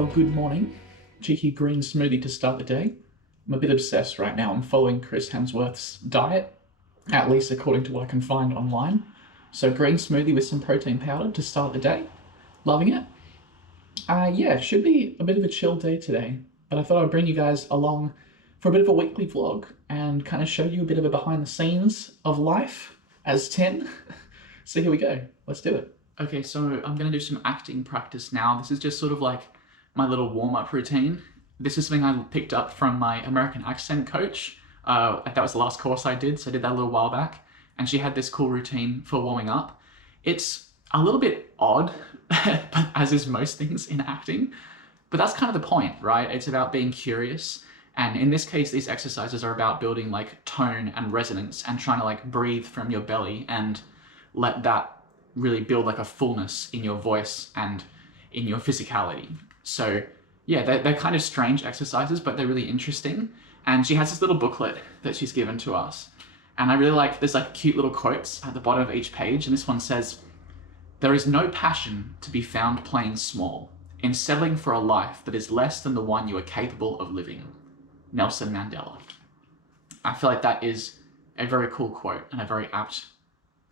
Well, good morning. Cheeky green smoothie to start the day. I'm a bit obsessed right now. I'm following Chris Hemsworth's diet, at least according to what I can find online. So green smoothie with some protein powder to start the day. Loving it. Yeah, should be a bit of a chill day today, but I thought I'd bring you guys along for a bit of a weekly vlog and kind of show you a bit of a behind the scenes of life as 10. So here we go. Let's do it. Okay, so I'm going to do some acting practice now. This is just sort of like my little warm-up routine. This is something I picked up from my American accent coach. That was the last course I did, so I did that a little while back. And she had this cool routine for warming up. It's a little bit odd, as is most things in acting, but that's kind of the point, right? It's about being curious. And in this case, these exercises are about building like tone and resonance and trying to like breathe from your belly and let that really build like a fullness in your voice and in your physicality. So yeah, they're kind of strange exercises, but they're really interesting. And she has this little booklet that she's given to us. And I really like, there's like cute little quotes at the bottom of each page. And this one says, "There is no passion to be found playing small, in settling for a life that is less than the one you are capable of living. Nelson Mandela." I feel like that is a very cool quote and a very apt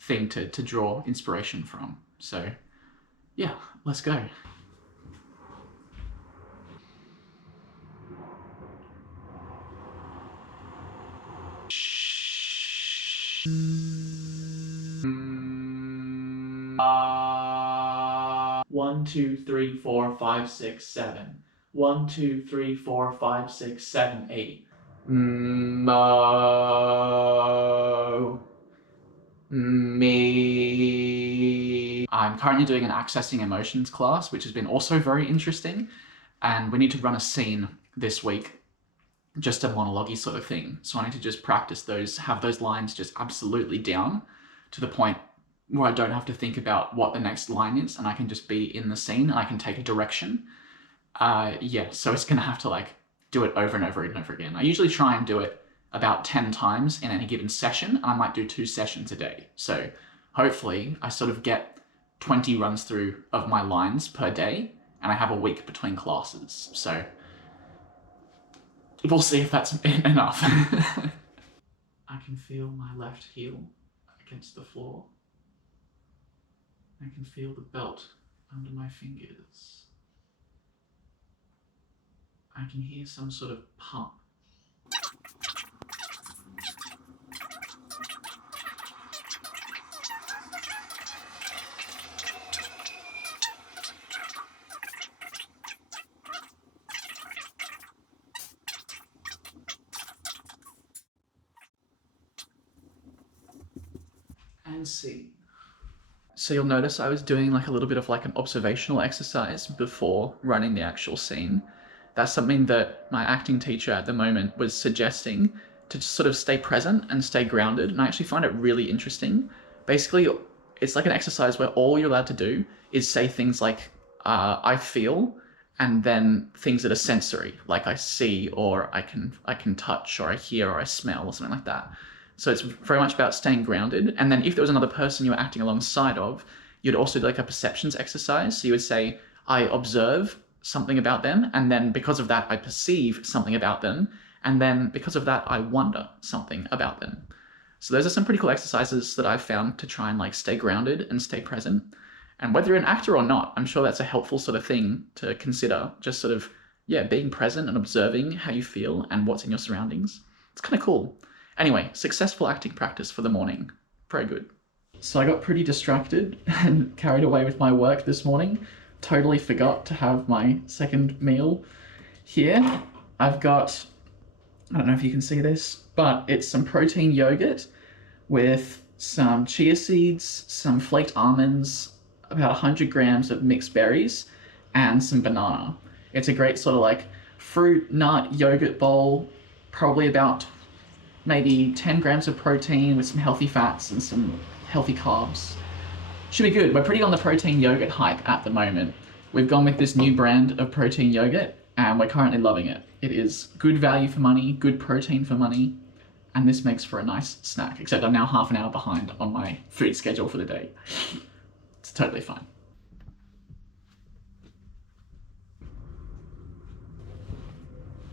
thing to draw inspiration from. So yeah, let's go. One, 2, 3, 4, 5, 6, 7. 1, 2, 3, 4, 5, 6, 7, 8. Mo. Me. I'm currently doing an accessing emotions class, which has been also very interesting. And we need to run a scene this week, just a monologue-y sort of thing. So I need to just practice those, have those lines just absolutely down to the point where I don't have to think about what the next line is and I can just be in the scene and I can take a direction. Yeah, so it's gonna have to like do it over and over and over again. I usually try and do it about 10 times in any given session, and I might do 2 sessions a day. So hopefully I sort of get 20 runs through of my lines per day, and I have a week between classes. So we'll see if that's enough. I can feel my left heel against the floor. I can feel the belt under my fingers. I can hear some sort of pump. And see. So you'll notice I was doing like a little bit of like an observational exercise before running the actual scene. That's something that my acting teacher at the moment was suggesting, to just sort of stay present and stay grounded. And I actually find it really interesting. Basically, it's like an exercise where all you're allowed to do is say things like, I feel, and then things that are sensory, like I see, or I can touch, or I hear, or I smell, or something like that. So it's very much about staying grounded. And then if there was another person you were acting alongside of, you'd also do like a perceptions exercise. So you would say, I observe something about them, and then because of that, I perceive something about them, and then because of that, I wonder something about them. So those are some pretty cool exercises that I've found to try and like stay grounded and stay present. And whether you're an actor or not, I'm sure that's a helpful sort of thing to consider. Just sort of, yeah, being present and observing how you feel and what's in your surroundings. It's kind of cool. Anyway, successful acting practice for the morning. Very good. So I got pretty distracted and carried away with my work this morning. Totally forgot to have my second meal here. I've got, I don't know if you can see this, but it's some protein yogurt with some chia seeds, some flaked almonds, about 100 grams of mixed berries, and some banana. It's a great sort of like fruit, nut, yogurt bowl, probably about maybe 10 grams of protein with some healthy fats and some healthy carbs. Should be good. We're pretty on the protein yogurt hype at the moment. We've gone with this new brand of protein yogurt and we're currently loving it. It is good value for money, good protein for money, and this makes for a nice snack, except I'm now half an hour behind on my food schedule for the day. It's totally fine.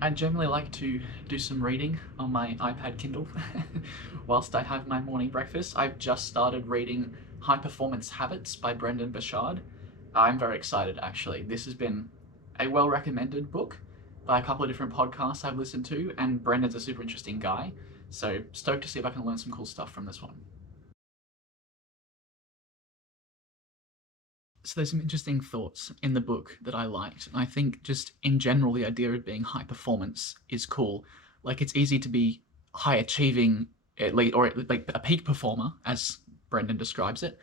I generally like to do some reading on my iPad Kindle whilst I have my morning breakfast. I've just started reading High Performance Habits by Brendan Burchard. I'm very excited, actually. This has been a well-recommended book by a couple of different podcasts I've listened to, and Brendan's a super interesting guy, so stoked to see if I can learn some cool stuff from this one. So there's some interesting thoughts in the book that I liked. I think just in general, the idea of being high performance is cool. Like, it's easy to be high achieving, at least, or like a peak performer, as Brendan describes it,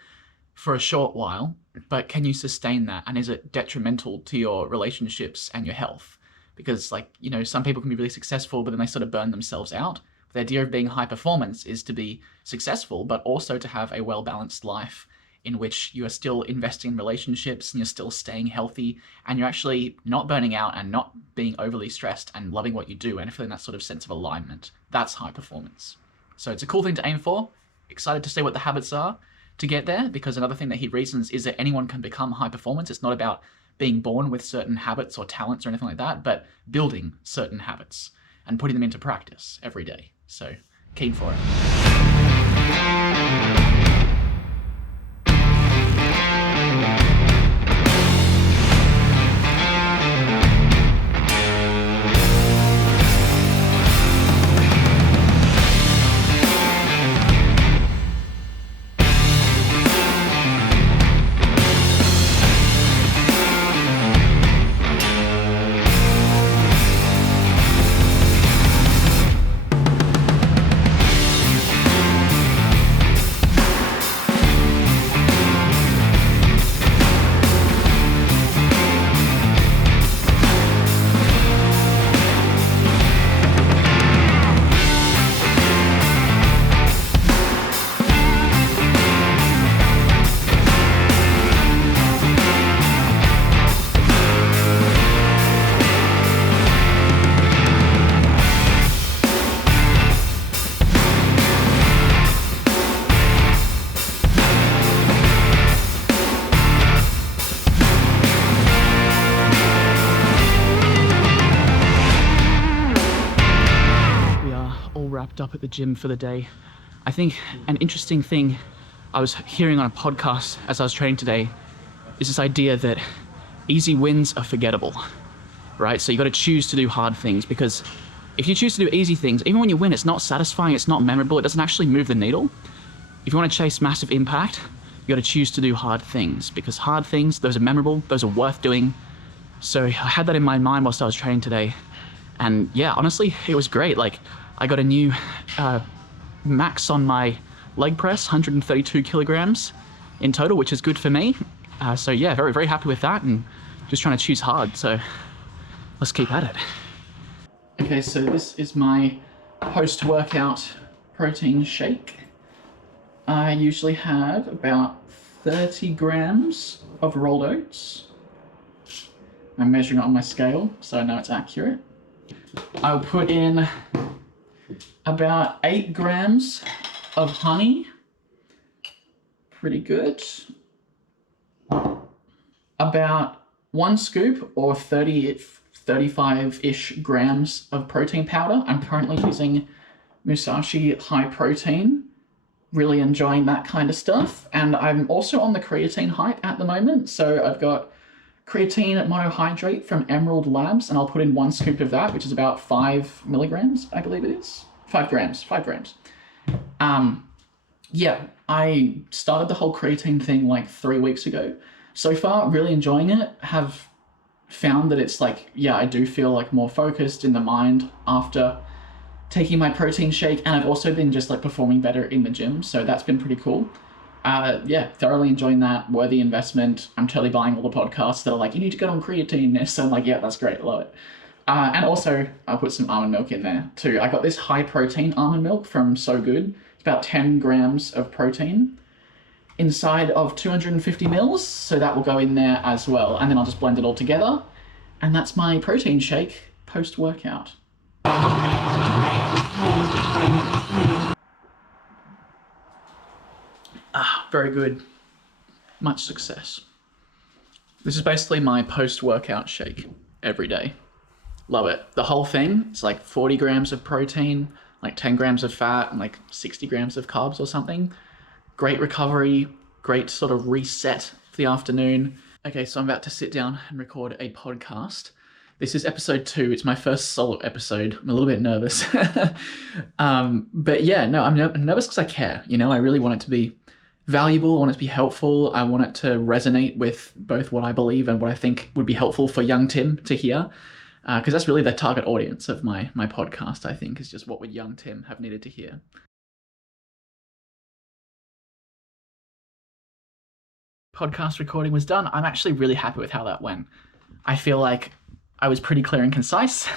for a short while, but can you sustain that? And is it detrimental to your relationships and your health? Because, like, some people can be really successful, but then they sort of burn themselves out. The idea of being high performance is to be successful, but also to have a well-balanced life in which you are still investing in relationships and you're still staying healthy and you're actually not burning out and not being overly stressed and loving what you do and feeling that sort of sense of alignment. That's high performance. So it's a cool thing to aim for. Excited to see what the habits are to get there, because another thing that he reasons is that anyone can become high performance. It's not about being born with certain habits or talents or anything like that, but building certain habits and putting them into practice every day. So keen for it. Wrapped up at the gym for the day. I think an interesting thing I was hearing on a podcast as I was training today is this idea that easy wins are forgettable, right? So you got to choose to do hard things, because if you choose to do easy things, even when you win, it's not satisfying, it's not memorable, it doesn't actually move the needle. If you want to chase massive impact, you got to choose to do hard things, because hard things, those are memorable, those are worth doing. So I had that in my mind whilst I was training today. And yeah, honestly, it was great. Like, I got a new max on my leg press, 132 kilograms in total, which is good for me. So yeah, very, very happy with that, and just trying to choose hard. So let's keep at it. Okay, so this is my post-workout protein shake. I usually have about 30 grams of rolled oats. I'm measuring it on my scale, so I know it's accurate. I'll put in about 8 grams of honey. Pretty good. About 1 scoop or 35-ish grams of protein powder. I'm currently using Musashi High Protein. Really enjoying that kind of stuff. And I'm also on the creatine hype at the moment. So I've got creatine monohydrate from Emerald Labs, and I'll put in 1 scoop of that, which is about 5 milligrams, I believe it is. 5 grams. Yeah, I started the whole creatine thing like 3 weeks ago. So far, really enjoying it. Have found that it's like, yeah, I do feel like more focused in the mind after taking my protein shake, and I've also been just like performing better in the gym, so that's been pretty cool. Yeah, thoroughly enjoying that. Worthy investment. I'm totally buying all the podcasts that are like, you need to get on creatine. So I'm like, yeah, that's great, love it. And also, I'll put some almond milk in there too. I got this high protein almond milk from So Good. It's about 10 grams of protein inside of 250 mils, so that will go in there as well. And then I'll just blend it all together. And that's my protein shake post-workout. Very good. Much success. This is basically my post-workout shake every day. Love it. The whole thing, it's like 40 grams of protein, like 10 grams of fat, and like 60 grams of carbs or something. Great recovery, great sort of reset for the afternoon. Okay, so I'm about to sit down and record a podcast. This is episode 2. It's my first solo episode. I'm a little bit nervous. But yeah, no, I'm nervous because I care. You know, I really want it to be valuable. I want it to be helpful. I want it to resonate with both what I believe and what I think would be helpful for young Tim to hear. Because that's really the target audience of my podcast, I think, is just what would young Tim have needed to hear. Podcast recording was done. I'm actually really happy with how that went. I feel like I was pretty clear and concise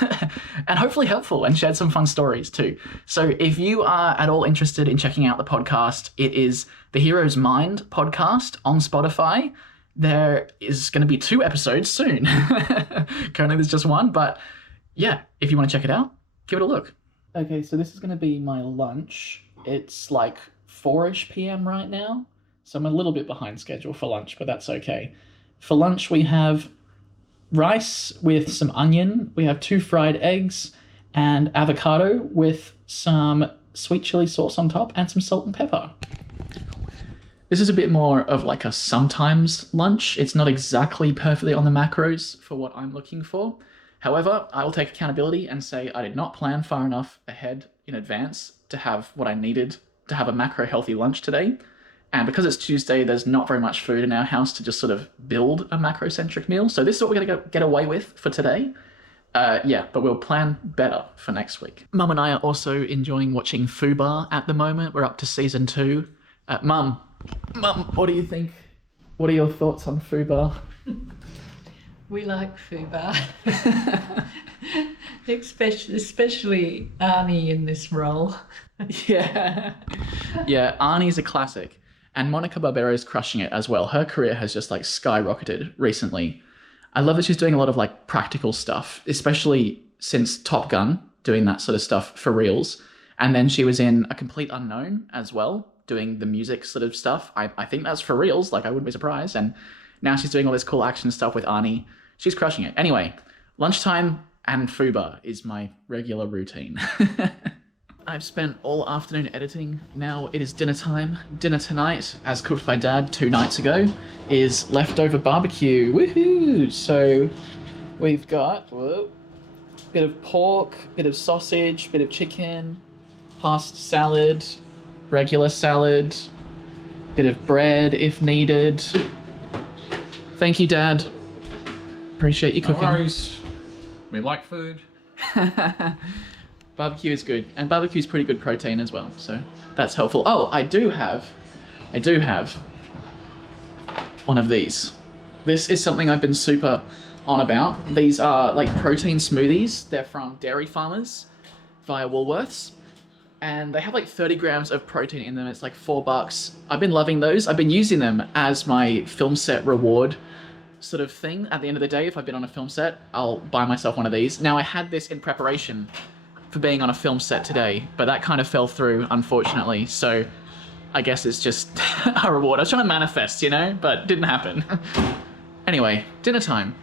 and hopefully helpful and shared some fun stories too. So if you are at all interested in checking out the podcast, it is the Hero's Mind podcast on Spotify. There is going to be 2 episodes soon. Currently there's just 1, but yeah, if you want to check it out, give it a look. Okay, so this is going to be my lunch. It's like 4-ish p.m. right now. So I'm a little bit behind schedule for lunch, but that's okay. For lunch, we have rice with some onion. We have 2 fried eggs and avocado with some sweet chili sauce on top and some salt and pepper. This is a bit more of like a sometimes lunch. It's not exactly perfectly on the macros for what I'm looking for. However, I will take accountability and say I did not plan far enough ahead in advance to have what I needed to have a macro healthy lunch today. And because it's Tuesday, there's not very much food in our house to just sort of build a macrocentric meal. So this is what we're going to get away with for today. Yeah, but we'll plan better for next week. Mum and I are also enjoying watching Fubar at the moment. We're up to season 2. Mum, what do you think? What are your thoughts on Fubar? We like Fubar. Especially Arnie in this role. Yeah, Arnie's a classic. And Monica Barbero is crushing it as well. Her career has just like skyrocketed recently. I love that she's doing a lot of like practical stuff, especially since Top Gun, doing that sort of stuff for reals. And then she was in A Complete Unknown as well, doing the music sort of stuff. I think that's for reals, like I wouldn't be surprised. And now she's doing all this cool action stuff with Arnie. She's crushing it. Anyway, lunchtime and Fubar is my regular routine. I've spent all afternoon editing. Now it is dinner time. Dinner tonight, as cooked by Dad 2 nights ago, is leftover barbecue. Woohoo! So we've got a bit of pork, bit of sausage, bit of chicken, pasta salad, regular salad, bit of bread if needed. Thank you, Dad. Appreciate you cooking. No worries. We like food. Barbecue is good, and barbecue is pretty good protein as well, so that's helpful. Oh, I do have one of these. This is something I've been super on about. These are like protein smoothies. They're from dairy farmers via Woolworths, and they have like 30 grams of protein in them. It's like $4. I've been loving those. I've been using them as my film set reward sort of thing. At the end of the day, if I've been on a film set, I'll buy myself one of these. Now, I had this in preparation for being on a film set today, but that kind of fell through, unfortunately. So I guess it's just a reward. I was trying to manifest, you know, but didn't happen. Anyway, dinner time.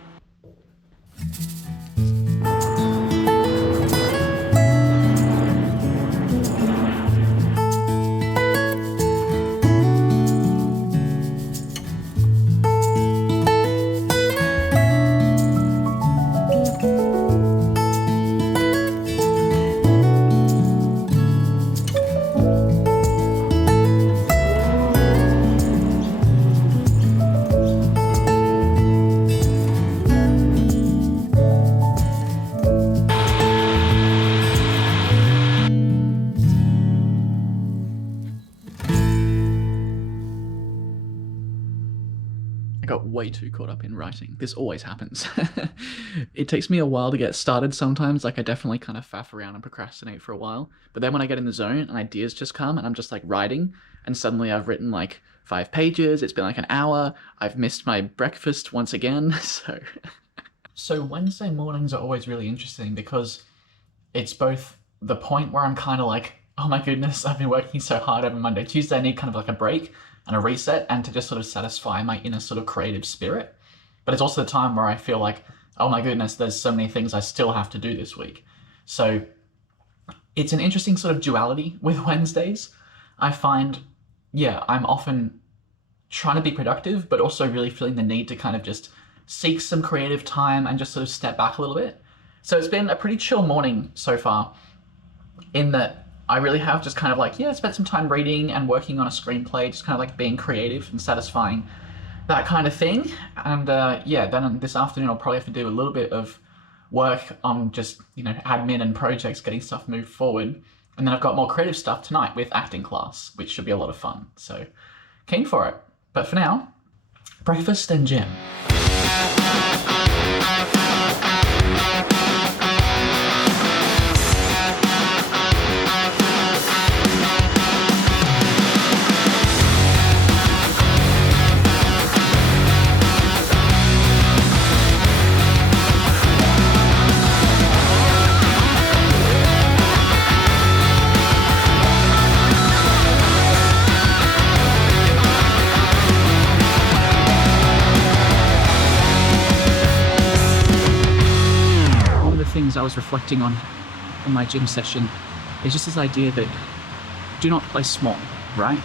I got way too caught up in writing. This always happens. It takes me a while to get started sometimes. Like I definitely kind of faff around and procrastinate for a while. But then when I get in the zone and ideas just come and I'm just like writing and suddenly I've written like 5 pages. It's been like an hour. I've missed my breakfast once again. So Wednesday mornings are always really interesting because it's both the point where I'm kind of like, oh my goodness, I've been working so hard over Monday. Tuesday, I need kind of like a break and a reset and to just sort of satisfy my inner sort of creative spirit. But it's also the time where I feel like oh my goodness, there's so many things I still have to do this week. So it's an interesting sort of duality with Wednesdays. I find, yeah, I'm often trying to be productive, but also really feeling the need to kind of just seek some creative time and just sort of step back a little bit. So it's been a pretty chill morning so far, in that I really have just kind of like, yeah, spent some time reading and working on a screenplay, just kind of like being creative and satisfying, that kind of thing. And yeah, then this afternoon I'll probably have to do a little bit of work on just, you know, admin and projects, getting stuff moved forward. And then I've got more creative stuff tonight with acting class, which should be a lot of fun. So keen for it. But for now, breakfast and gym. Things I was reflecting on in my gym session is just this idea that do not play small, right?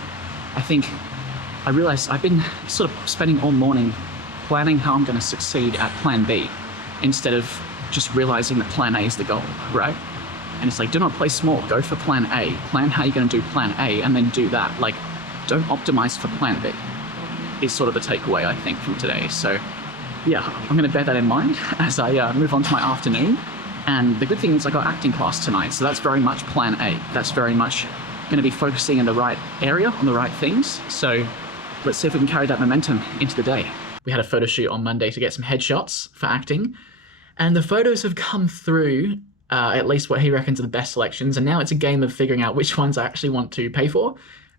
I realized I've been sort of spending all morning planning how I'm going to succeed at plan B instead of just realizing that plan A is the goal, right? And it's like, do not play small, go for plan A, plan how you're going to do plan A and then do that. Like, don't optimize for plan B is sort of the takeaway, I think, from today. So yeah, I'm going to bear that in mind as I move on to my afternoon. And the good thing is I got acting class tonight, so that's very much plan A. That's very much going to be focusing in the right area, on the right things. So let's see if we can carry that momentum into the day. We had a photo shoot on Monday to get some headshots for acting, and the photos have come through, at least what he reckons are the best selections, and now it's a game of figuring out which ones I actually want to pay for,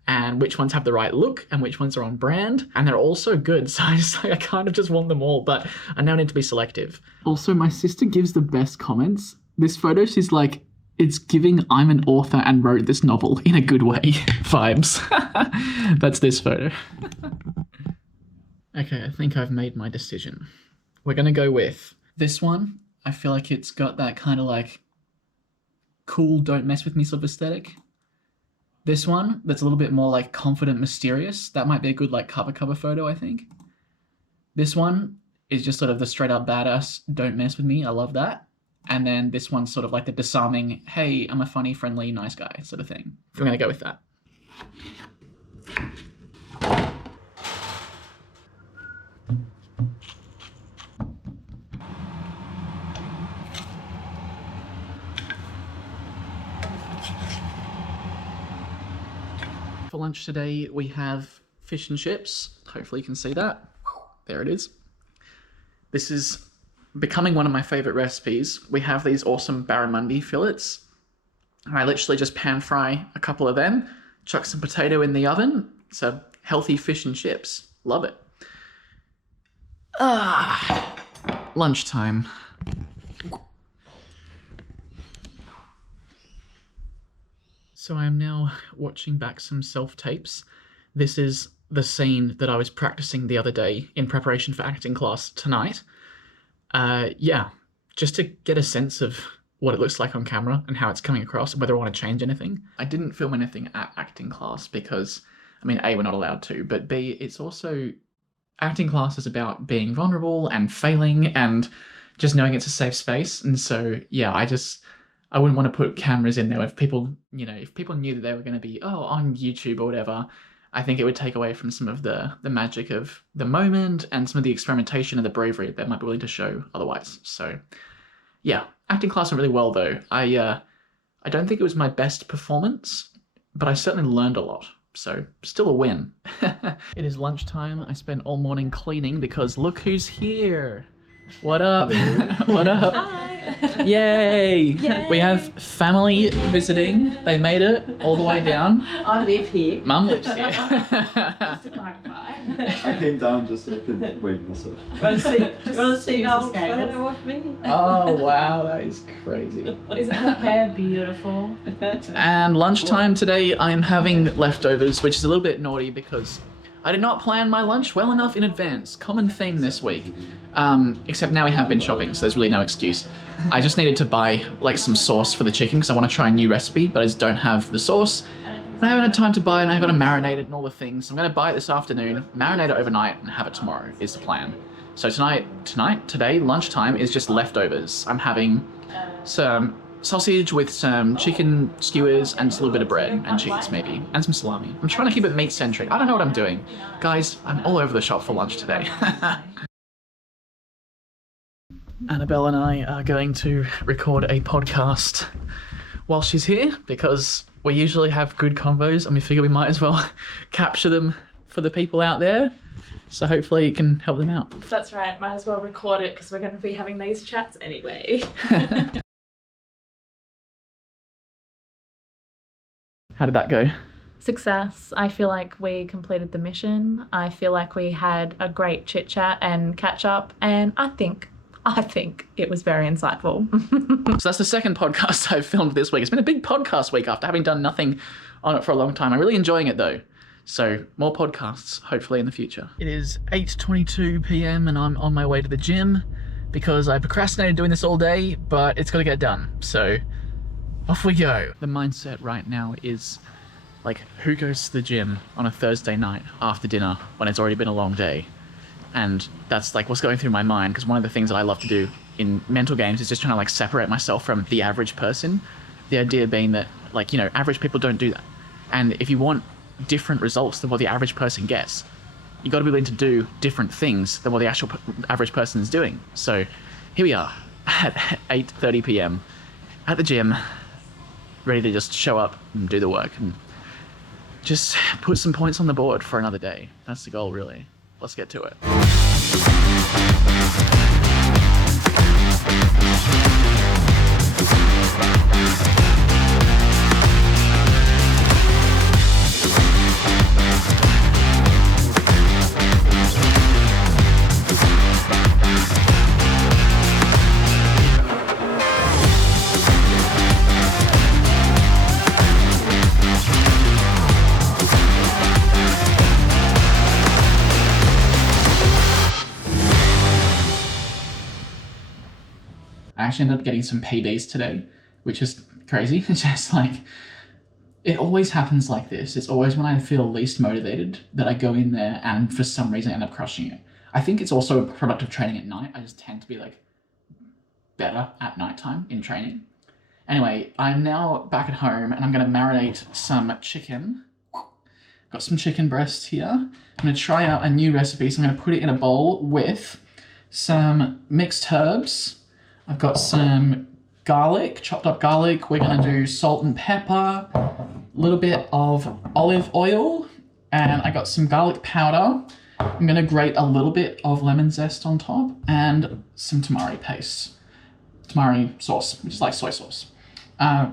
and which ones have the right look, and which ones are on brand, and they're all so good, so I kind of just want them all, but I now need to be selective. Also, my sister gives the best comments. This photo, she's like, it's giving I'm an author and wrote this novel in a good way vibes. That's this photo. Okay, I think I've made my decision. We're gonna go with this one. I feel like it's got that kind of like cool, don't mess with me sort of aesthetic. This one, that's a little bit more like confident, mysterious. That might be a good like cover photo, I think. This one is just sort of the straight up badass, don't mess with me. I love that. And then this one's sort of like the disarming, hey, I'm a funny, friendly, nice guy sort of thing. I'm gonna go with that. For lunch today, we have fish and chips. Hopefully you can see that. There it is. This is becoming one of my favorite recipes. We have these awesome barramundi fillets. I literally just pan fry a couple of them, chuck some potato in the oven. It's a healthy fish and chips. Love it. Lunchtime. So I am now watching back some self-tapes. This is the scene that I was practicing the other day in preparation for acting class tonight. Yeah, just to get a sense of what it looks like on camera and how it's coming across and whether I want to change anything. I didn't film anything at acting class because, I mean, A, we're not allowed to, but B, it's also, acting class is about being vulnerable and failing and just knowing it's a safe space. And so, yeah, I wouldn't want to put cameras in there if people, if people knew that they were going to be, on YouTube or whatever. I think it would take away from some of the magic of the moment and some of the experimentation and the bravery that they might be willing to show otherwise. So, yeah, acting class went really well though. I don't think it was my best performance, but I certainly learned a lot. So, still a win. It is lunchtime. I spent all morning cleaning because look who's here. What up? What up? Hi. Yay! Yay! We have family visiting. They made it all the way down. I live here. Mum lives here. Just to clarify. I came down just so I could wait myself. Want to see an old photo of me? Oh wow, that is crazy. Isn't her hair beautiful? And lunchtime today, I am having leftovers, which is a little bit naughty because I did not plan my lunch well enough in advance. Common theme this week. Except now we have been shopping, so there's really no excuse. I just needed to buy like some sauce for the chicken because I want to try a new recipe, but I just don't have the sauce. And I haven't had time to buy it, and I've got to marinate it and all the things. So I'm going to buy it this afternoon, marinate it overnight, and have it tomorrow is the plan. So today, lunchtime is just leftovers. I'm having some sausage with some chicken skewers and just a little bit of bread and cheese maybe, and some salami. I'm trying to keep it meat-centric. I don't know what I'm doing. Guys, I'm all over the shop for lunch today. Annabelle and I are going to record a podcast while she's here because we usually have good convos and we figure we might as well capture them for the people out there. So hopefully it can help them out. That's right, might as well record it because we're going to be having these chats anyway. How did that go? Success. I feel like we completed the mission. I feel like we had a great chit chat and catch up, and I think it was very insightful. So that's the second podcast I've filmed this week. It's been a big podcast week after having done nothing on it for a long time. I'm really enjoying it though. So more podcasts, hopefully in the future. It is 8:22 p.m. and I'm on my way to the gym because I procrastinated doing this all day, but it's got to get done. So off we go. The mindset right now is like, who goes to the gym on a Thursday night after dinner when it's already been a long day? And that's like what's going through my mind, because one of the things that I love to do in mental games is just trying to like separate myself from the average person. The idea being that, like, you know, average people don't do that. And if you want different results than what the average person gets, you got to be willing to do different things than what the actual average person is doing. So here we are at 8:30 p.m. at the gym, ready to just show up and do the work and just put some points on the board for another day. That's the goal, really. Let's get to it. I actually ended up getting some PBs today, which is crazy. It's just like, it always happens like this. It's always when I feel least motivated that I go in there and for some reason I end up crushing it. I think it's also a product of training at night. I just tend to be like better at nighttime in training. Anyway, I'm now back at home and I'm going to marinate some chicken. Got some chicken breast here. I'm going to try out a new recipe. So I'm going to put it in a bowl with some mixed herbs. I've got some garlic, chopped up garlic. We're going to do salt and pepper, a little bit of olive oil, and I got some garlic powder. I'm going to grate a little bit of lemon zest on top and some tamari paste. Tamari sauce, which is like soy sauce. I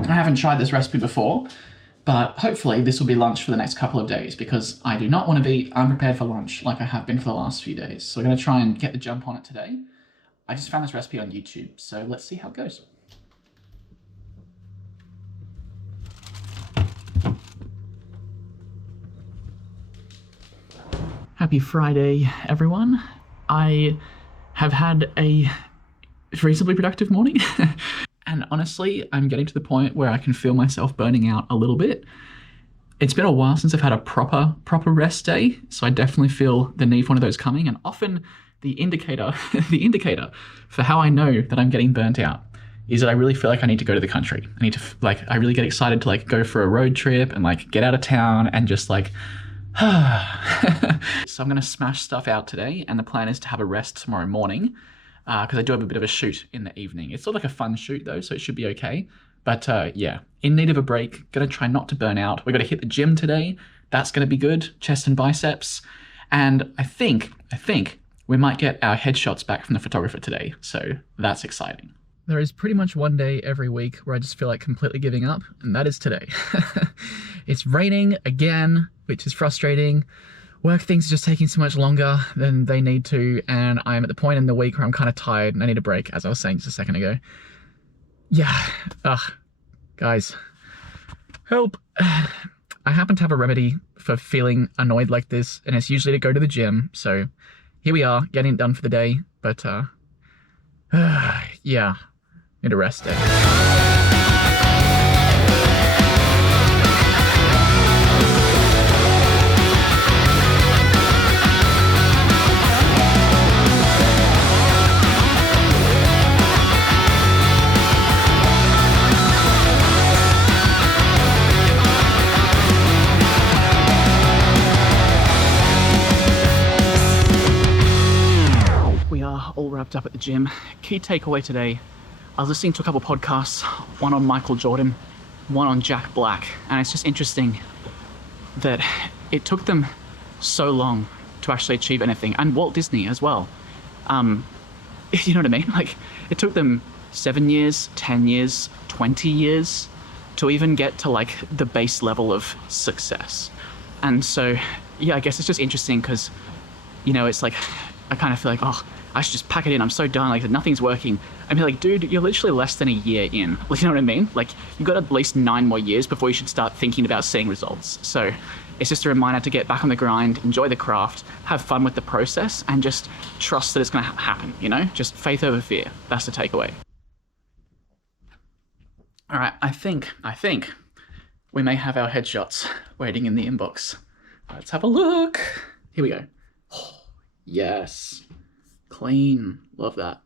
haven't tried this recipe before, but hopefully this will be lunch for the next couple of days because I do not want to be unprepared for lunch like I have been for the last few days. So we're going to try and get the jump on it today. I just found this recipe on YouTube, so let's see how it goes. Happy Friday, everyone. I have had a reasonably productive morning. And honestly, I'm getting to the point where I can feel myself burning out a little bit. It's been a while since I've had a proper rest day, so I definitely feel the need for one of those coming, and often the indicator for how I know that I'm getting burnt out is that I really feel like I need to go to the country. I need to, I really get excited to like go for a road trip and like get out of town and just like, so I'm going to smash stuff out today. And the plan is to have a rest tomorrow morning because I do have a bit of a shoot in the evening. It's sort of like a fun shoot though, so it should be okay. But yeah, in need of a break, going to try not to burn out. We're going to hit the gym today. That's going to be good. Chest and biceps. And I think we might get our headshots back from the photographer today, so that's exciting. There is pretty much one day every week where I just feel like completely giving up, and that is today. It's raining again, which is frustrating. Work things are just taking so much longer than they need to, and I'm at the point in the week where I'm kind of tired and I need a break, as I was saying just a second ago. Yeah, guys, help. I happen to have a remedy for feeling annoyed like this, and it's usually to go to the gym. So here we are, getting it done for the day. But yeah, need a rest day. We are all wrapped up at the gym. Key takeaway today, I was listening to a couple podcasts, one on Michael Jordan, one on Jack Black, and it's just interesting that it took them so long to actually achieve anything, and Walt Disney as well. You know what I mean? Like, it took them 7 years, 10 years, 20 years to even get to like the base level of success. And so, yeah, I guess it's just interesting because, you know, it's like, I kind of feel like, oh, I should just pack it in. I'm so done. Like, nothing's working. I mean, like, dude, you're literally less than a year in. Like, you know what I mean? Like, you've got at least 9 more years before you should start thinking about seeing results. So it's just a reminder to get back on the grind, enjoy the craft, have fun with the process, and just trust that it's going to happen, you know? Just faith over fear. That's the takeaway. All right, I think we may have our headshots waiting in the inbox. Let's have a look. Here we go. Oh, yes. Clean. Love that.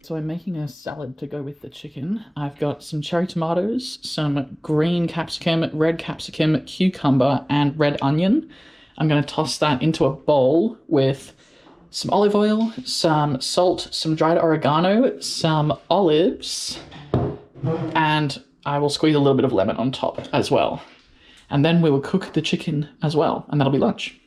So I'm making a salad to go with the chicken. I've got some cherry tomatoes, some green capsicum, red capsicum, cucumber, and red onion. I'm going to toss that into a bowl with some olive oil, some salt, some dried oregano, some olives, and I will squeeze a little bit of lemon on top as well. And then we will cook the chicken as well, and that'll be lunch.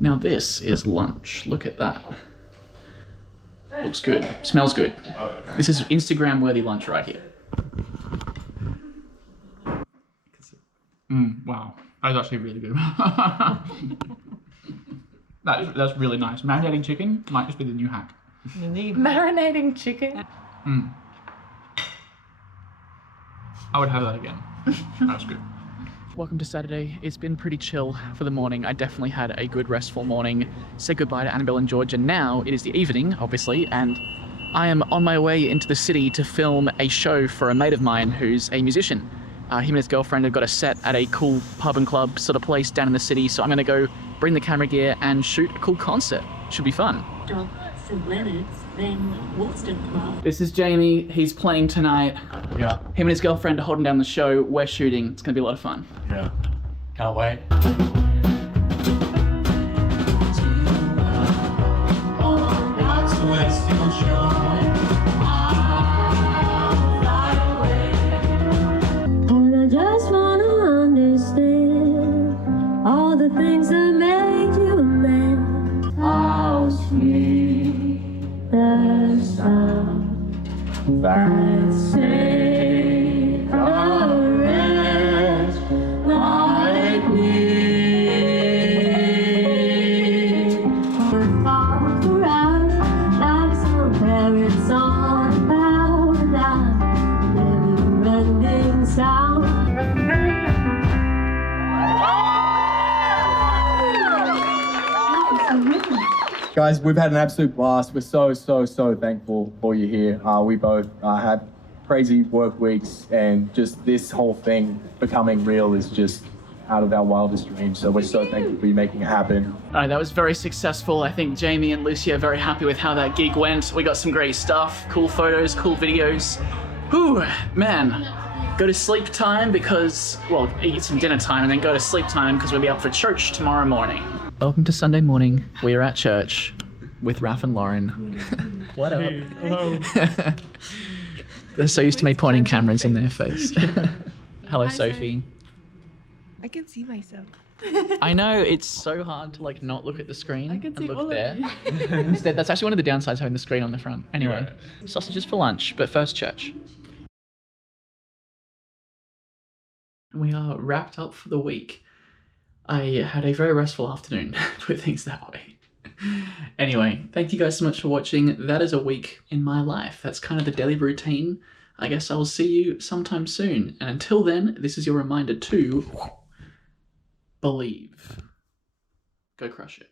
Now this is lunch. Look at that. Looks good. Smells good. This is Instagram-worthy lunch right here. Wow. That was actually really good. That's really nice. Marinating chicken might just be the new hack. Marinating chicken. I would have that again. That's good. Welcome to Saturday. It's been pretty chill for the morning. I definitely had a good restful morning. Said goodbye to Annabelle and George, and now it is the evening, obviously, and I am on my way into the city to film a show for a mate of mine who's a musician. Him and his girlfriend have got a set at a cool pub and club sort of place down in the city, so I'm going to go bring the camera gear and shoot a cool concert. Should be fun. St. Leonard's, then Woolston Club. This is Jamie. He's playing tonight. Yeah, Him and his girlfriend are holding down the show. We're shooting. It's going to be a lot of fun. yeah. Can't wait. And I just wanna understand all the things that made you a man. How sweet the sound that saved a wretch like me. Far for us, like some parents on a powder line, never-ending sound. Guys, we've had an absolute blast. We're so thankful for you here. We both had crazy work weeks, and just this whole thing becoming real is just out of our wildest dreams. So we're so thankful for you making it happen. All right, that was very successful. I think Jamie and Lucy are very happy with how that gig went. We got some great stuff, cool photos, cool videos. Whew, man. Go to sleep time because, well, eat some dinner time and then go to sleep time because we'll be up for church tomorrow morning. Welcome to Sunday morning. We are at church with Raph and Lauren. What up? Hello. They're so used to me pointing cameras in their face. Hello, Sophie. I can see myself. I know, it's so hard to like not look at the screen I can and see look all there. of you. Instead, that's actually one of the downsides of having the screen on the front. Anyway, sausages for lunch, but first church. We are wrapped up for the week. I had a very restful afternoon, put things that way. Anyway, thank you guys so much for watching. That is a week in my life. That's kind of the daily routine. I guess I will see you sometime soon. And until then, this is your reminder to believe. Go crush it.